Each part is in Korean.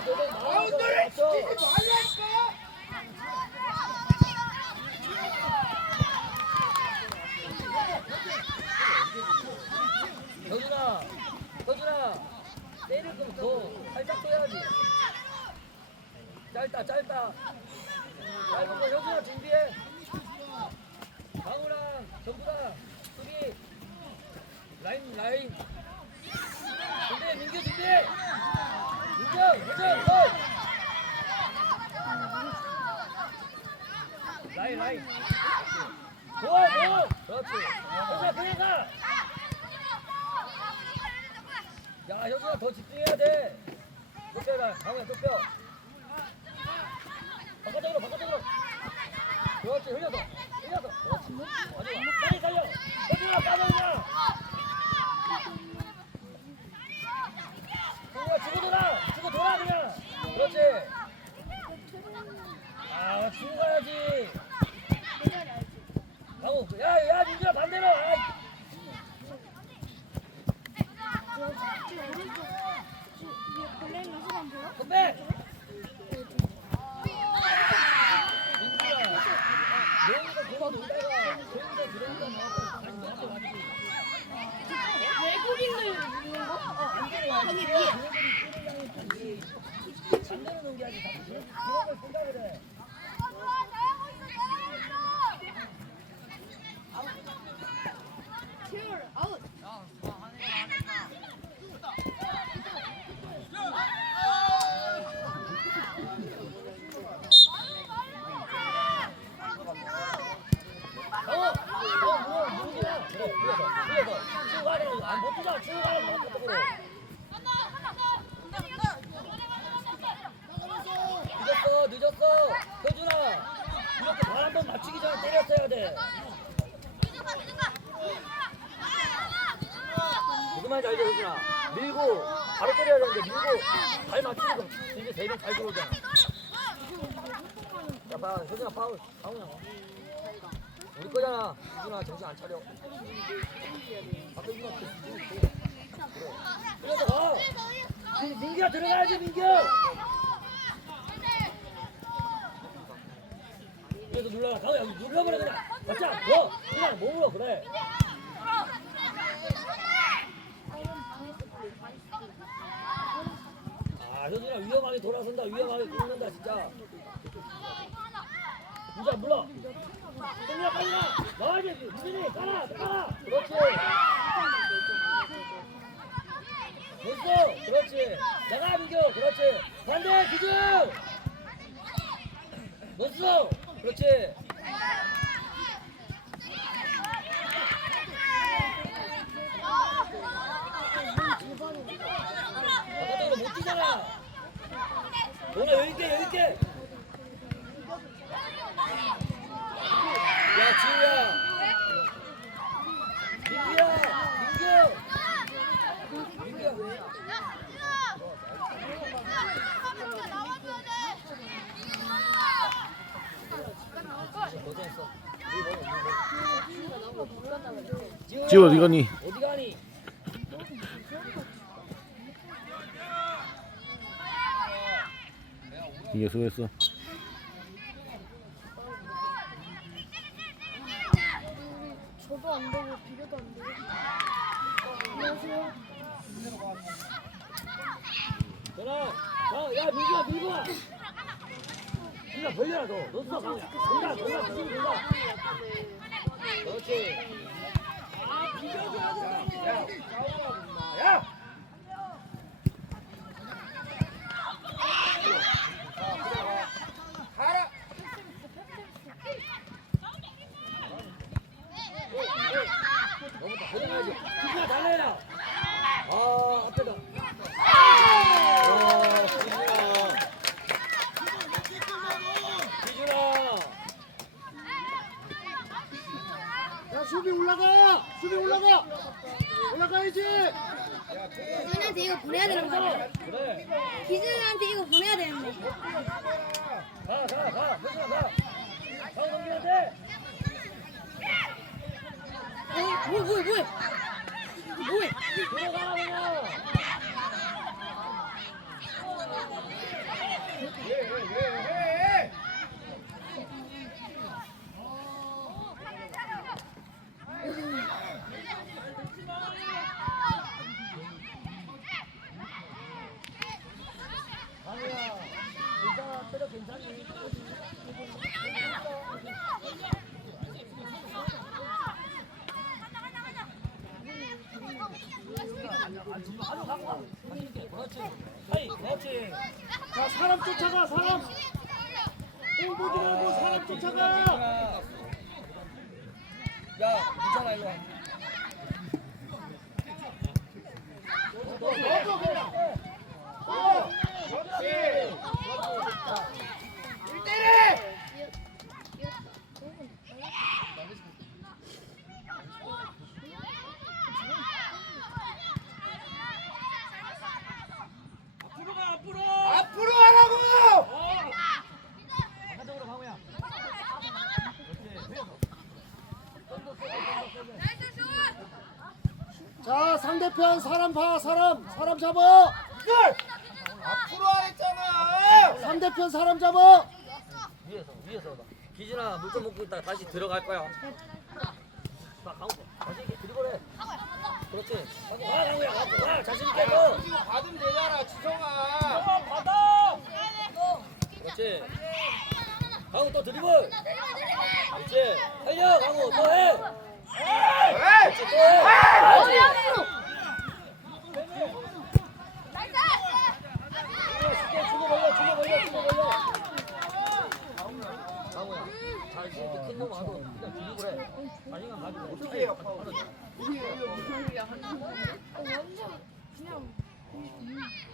바운더를 지키지 말라니까. 현준아, 현준아, 때릴 거면 더 살짝 떠야지. 짧다, 짧다. 짧은 거 현준아 준비해. 강우랑 전부 다 수비. 라인, 라인. 준비해, 민규 준비해. 민규, 현준, 걸. 라인, 라인. 고, 고. 그렇지. 현준아, 그냥 가. 야, 현준아 더 집중해야 돼. 좁혀라, 강우야 좁혀. 바깥쪽으로, 바깥쪽으로. 그렇지, 흘려서, 흘려서. 그렇지. 아니, 빨리 살려. 현준아 빠져 그냥. 강우야 치고 돌아, 치고 돌아 그냥. 그렇지. 아, 치고 가야지. 강우, 야, 야, 민준아 반대로. 아이. 선배! 민규야, 너희가 놀다가 거? 어, 거기 위에. 넘겨야지. 자꾸 그런 걸 생각을 해. 버티자. 치고 가라고. 바깥쪽으로. 늦었어, 늦었어. 현준아, 이렇게 발 한 번 맞추기 전에 때렸어야 돼. 무슨 말인지 알죠, 현준아? 밀고, 바로 때려야 되는데, 밀고, 발 맞추는 거. 이제 대면 잘 들어오잖아. 야, 봐, 현준아, 파울. 파울이야. 우리 거잖아. 현준아, 정신 안 차려. 앞에 누나 그. 그래. 그래서 가. 민- 민규야, 들어가야지, 민규! 그래서 눌러라. 강호야, 여기 눌러버려, 그냥. 맞자, 너! 그냥 몸으로, 그래. 아, 현준아 위험하게 돌아선다. 위험하게 돌는다 진짜. 진짜 물러. 현준아 빨리 가. 나와야지. 유진이 가라, 가라. 그렇지. 됐어. 그렇지. 나가 민규. 그렇지. 반대 기준. 넣었어. 그렇지. 바깥으로 못 뛰잖아. 너나 여기 있게 여기 있게. 야 지우야. 민규야. 민규. 민규야. 고생했어. 지우 가니? 이게 수고했어. 저도 안 되고 비교도 안 되고. 안녕하세요. 전화. 야, 야 민규야 밀고 와. 민규야 벌려라 너. 넣었어 강우야. 돌라 돌라 무슨 돌라. 그렇지. 야, 싸우라고 야. 가라. 기준아 달래라. 아 앞에다. 아, 기준아. 기준아. 야 수비 올라가. 수비 올라가. 올라가야지. 기준한테 이거 보내야 되는 거 아니야? 그래. 기준한테 이거 보내야 되는데. 가, 가, 가. 현준아 가. 가 넘겨야 돼. 어, 뭐, 뭐, 뭐해? 뭐해? 들어가 그냥. 하이 그렇지 자 사람 쫓아가 사람 공 보지 말고 사람 쫓아가 야 괜찮아 일로 와 넣어줘 그냥 어 그렇지 1대1 앞으로 가 앞으로 앞으로 하라고 바깥쪽으로 강우야 자 상대편 사람 봐 사람. 사람 잡아. 이걸 앞으로 하랬잖아. 상대편 사람 잡아. 위에서 위에서 봐. 기준아 물 좀 먹고 있다 다시 들어갈 거야. 자 강우 다시 이렇게 드리블해 그렇지. 다시 가 강우야 앞으로 가 자신 있게 너 이거 받으면 되잖아, 지성아. 받아! 그렇지. 강우 또 드리블. 그렇지. 달려 강우 또해. 에이! 그렇지 또해. 그렇지 쉽게 주고 벌려 주고 벌려 주고 벌려 강우야 잘 놈 와도 그냥 드리블해 자신감 가지고 어떻게 해요, 파울?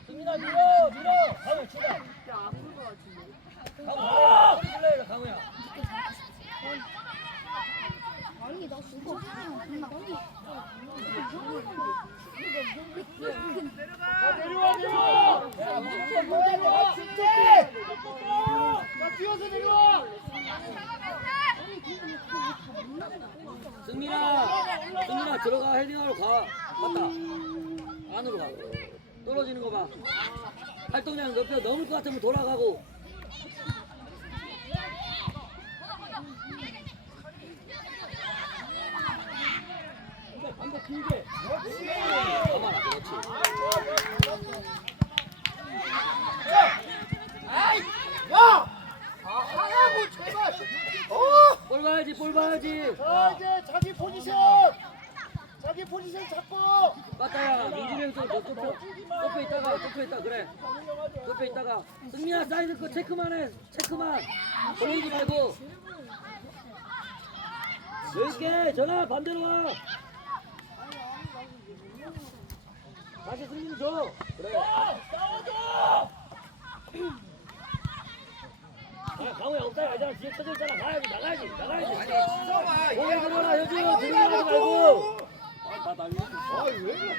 승민아 밀어 밀어 강우 출발 강우 소리 질러 강우야. 아니 나 진짜 아니 자 내려와 내려와 야 진짜 못 내려와 진짜 자 뛰어서 내려와 승민아 승민아 들어가 헤딩하러 가. 갔다. 안으로 가. 떨어지는 거 봐. 활동량 높여 넘을 것 같으면 돌아가고 그러니까 반복 길게 가봐라 그렇지 아이, 야! 아, 하라고, 제발. 어! 볼 봐야지 볼 봐야지 자 이제 자기 포지션 자기 포지션 잡고 맞다야 민준이 형좀 더 좁혀 좁혀 있다가 좁혀 있다 그래 승민아 사이드 거 체크만 해. 체크만. 돌리지 말고. 넓게 전화 반대로 와. 다시 승민 줘. 그래. 싸워줘 아 강호야 없다 알잖아 뒤에 쳐져 있잖아 가야지 나가야지 나가야지. 아니, 지성아. 고개 들어라 효준이 들어가지 말고. 아, 왜 그래?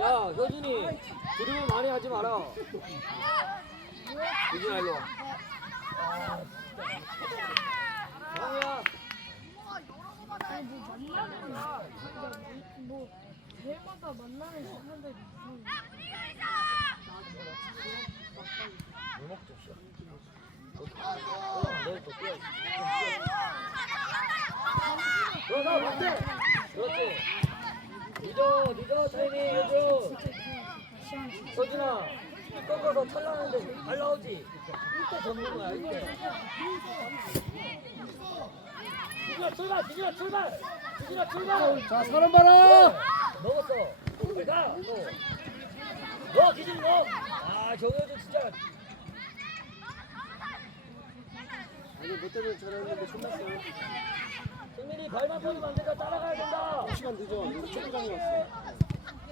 야 효준이 드리블 많이 하지 마라. 효준아 일로 와. 강우야. 아니 뭐 만나는 사람들이 무슨 물 들어서 반대 그렇지. 늦어 늦어 타이밍 효준 효준아 꺾어서 찰나는데 잘 나오지 이때 접는 거야 이때 기준아 출발 기준아 출발 기준아 출발 자 사람 봐라 먹었어. 빨리 가. 너. 너 기준 너. 아 정효준 진짜. 아니 못 때문에 잘했는데 끝났어 승민이 발만 뻗으면 안 된다. 따라가야 된다. 시간 늦어 축구장에 왔어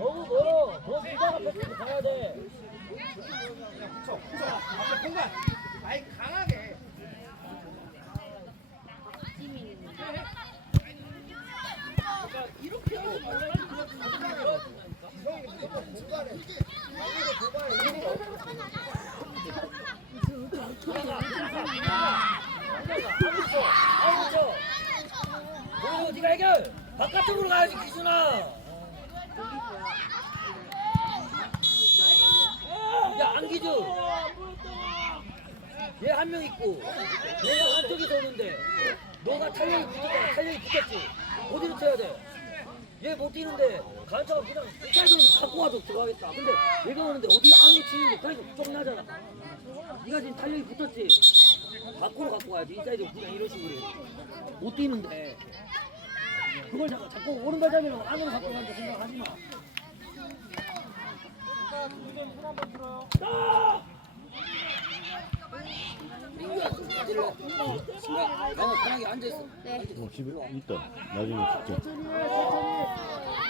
너무 멀어. 너 기자가 뺏기고 가야 돼. 붙여, 붙여. 앞에 공간. 아이, 강하게. 지성이 무조건 공간에. 강하게 공간에. 아웃이죠. 아웃이죠. 그리고 네가 해결. 바깥쪽으로 가야지 기준아. 야 안기주. 얘 한 명 있고 얘가 한쪽에서 오는데 너가 탄력이 붙었잖아 탄력이 붙었지 어디로 쳐야 돼? 얘 못 뛰는데 간차가 그냥 사이드로 갖고 와도 들어가겠다 근데 얘가 오는데 어디 안으로 치는데 그래서 좁나잖아 네가 지금 탄력이 붙었지 밖으로 갖고 와야지 인사이드 그냥 이런 식으로 못 뛰는데 그걸 자꾸, 자꾸 오른발 잡이라고 안으로 갖고 간다 생각하지 마 아! 민규야, 내려와. 신발, 강호 편하게 앉아있어. 네. 어, 집에 있다. 나중에 진짜.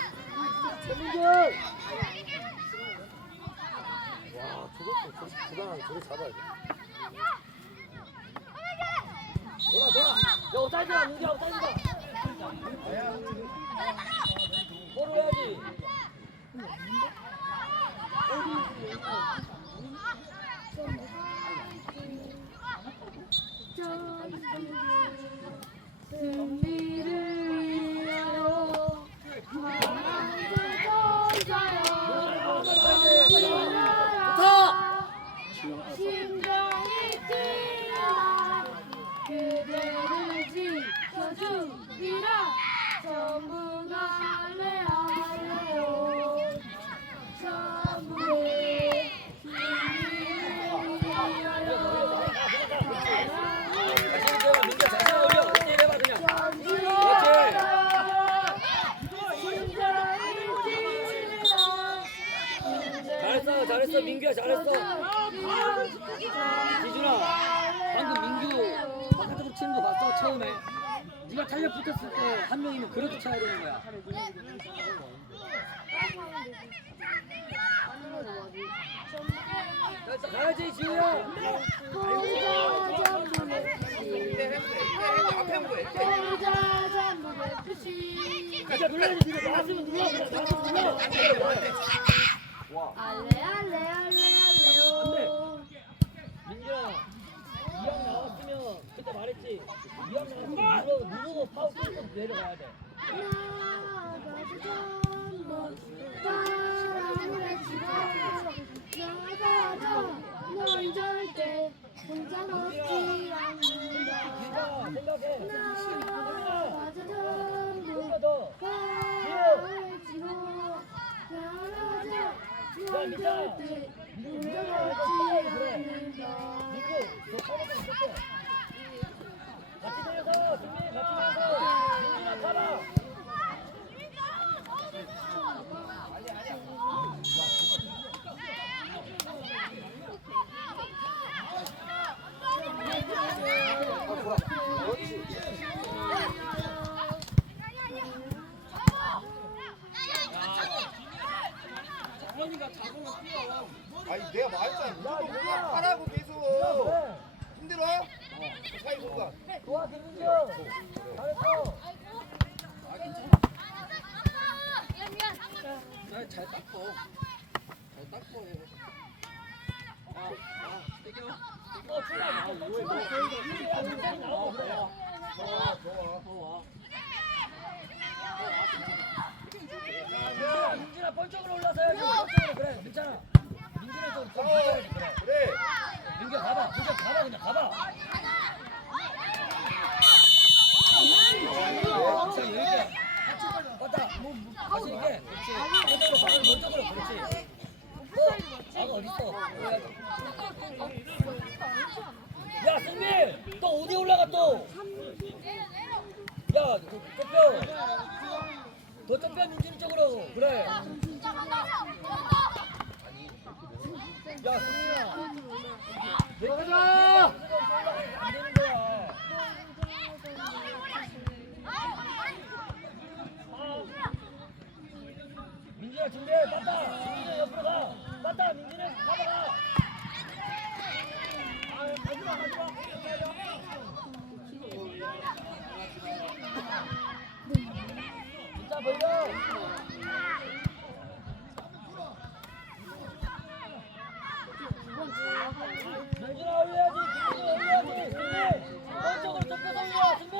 손민준! 와, 저것도 불안하게 저렇게 잡아야 돼. 돌아, 돌아! 야, 옵사이드야, 민규야, 옵사이드다! 뭐로 해야지? 승리를 위하여 심장이 뛰어나 그대를 지켜주리라 전부 날래하래요 전부의 승리를 위하여 다시 해봐, 민규야, 다시 올려. 어떻게 해봐, 그냥. 잘했어, 잘했어, 잘했어. 기준아, 방금 민규 바깥으로 치는 거 봤어, 처음에? 네가 탄력 붙었을 때 한 명이면 그렇게 쳐야 되는 거야. 잘했어, 가야지, 지우야. 진짜 눌러야지, 네가 나왔으면 눌러, 눌러. 알레 알레 알레 민준아, 이왕 나왔으면 그때 말했지. 이왕 나왔으면 누르고, 누르고 파울 쏘고 내려가야 돼. 민준아, 생각해. 조금만 더. 지고 있었어. 같이 돌려서, 승민이 같이 돌려서. 민준아, 가봐. 아니 내가 말했잖아. 무조건 공간 하라고 계속. 그래. 힘들어? 사이 공간. 좋아, 김민규. 잘했어. 잘 닦어. 잘 닦어. 아, 아, 땡겨. 어, 출발. 아, 왜, 뭐, 땡 나오고 그래. 좋아 좋아. 뻘쪽으로 올라서야지. 뻘쪽으로 그래. 괜찮아. 민준이 좀, 좀 붙어야지. 그래. 그래. 민규 가봐. 민규 가봐. 그냥 가봐. 진짜 여유있게. 뻗다. 다시 이게 그렇지 걸어 먼저 걸어 그렇지 어 아가 어딨어 야 승민 또 어디 올라가 또야 좁혀 더 좁혀 민준이 쪽으로 그래 야 승민아 들어가자. 안 되는 거야 민준아 준비해 빠따 민준아 옆으로 가 빠따 민준아 가봐가 아 가지마 가지마 진짜 벌려 민준아 올려야지 민준아 올려야지 승리 오른쪽으로 좁혀서 올려 승리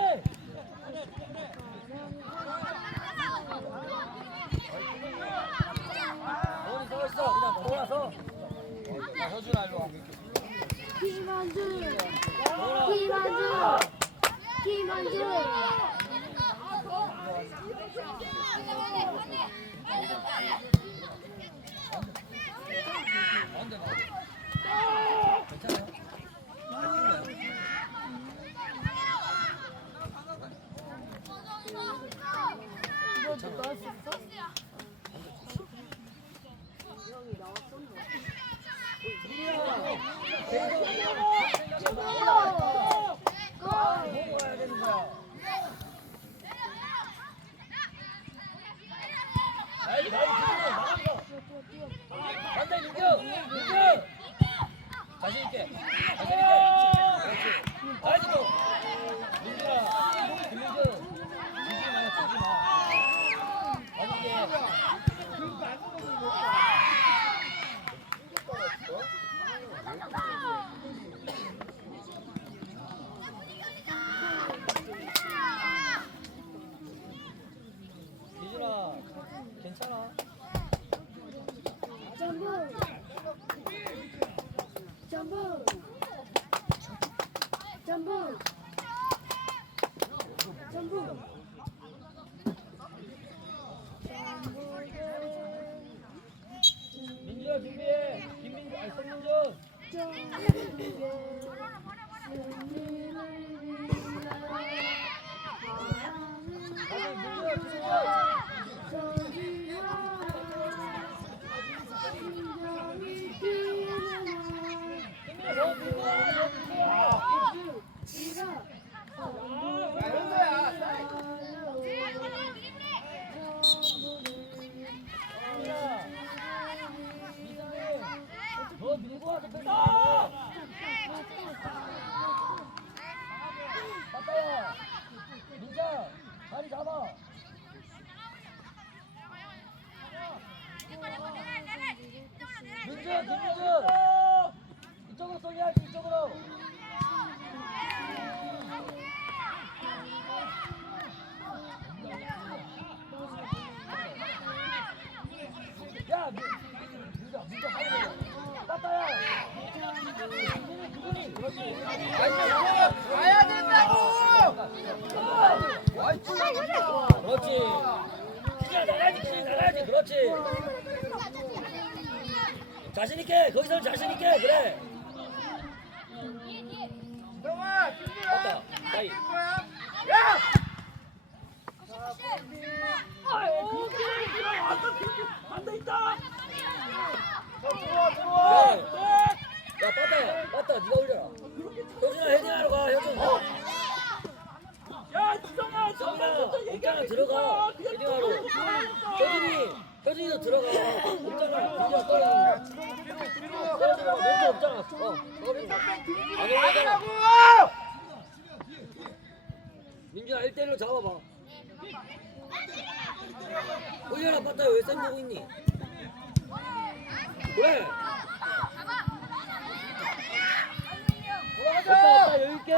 어디 서 있어 그냥 돌아서 김한준 김한준 가운데 봐괜 점프 점프 점프 민준아 준비해. 김민규 아니 성민준 다시 민준아 준비해 김민규 너 밀고 나가 너 밀고 야, 현서야. 야, 이상해. 너 밀고 와서 뺐다. 갔다야. 민자, 자리 잡아. 민주, 김민주. 이쪽으로 쏠려야지, 이쪽으로. 야, 민- 민자, 민자 빨리 내려. 빠따야. 민준이, 누구니? 그렇지. 가야 된다고. 그렇지. 기자 나가야지, 기자 나가야지. 그렇지. 자신 있게, 거기서 자신 있게. 그래. 준비야. 맞다. 나이. 야! 아이고 그래 아까 그렇게 앉아 있다 들어와, 야, 들어와. 야, 빠따야. 빠따, 네가 올려라. 효준아, 헤딩하러 가, 효준. 야 지성아 정말 옷장에 들어가. 헤딩하러. 효준이, 효준이도 들어가. 옷장에 민주가 떨어져. 멘트 없잖아. 어, 떨어져. 올라가잖아. 아니라고. 민준아 1대1로 잡아봐 올려라 빠따야 왜쌤 보고 있니? 그래. 오빠 오빠 여유있게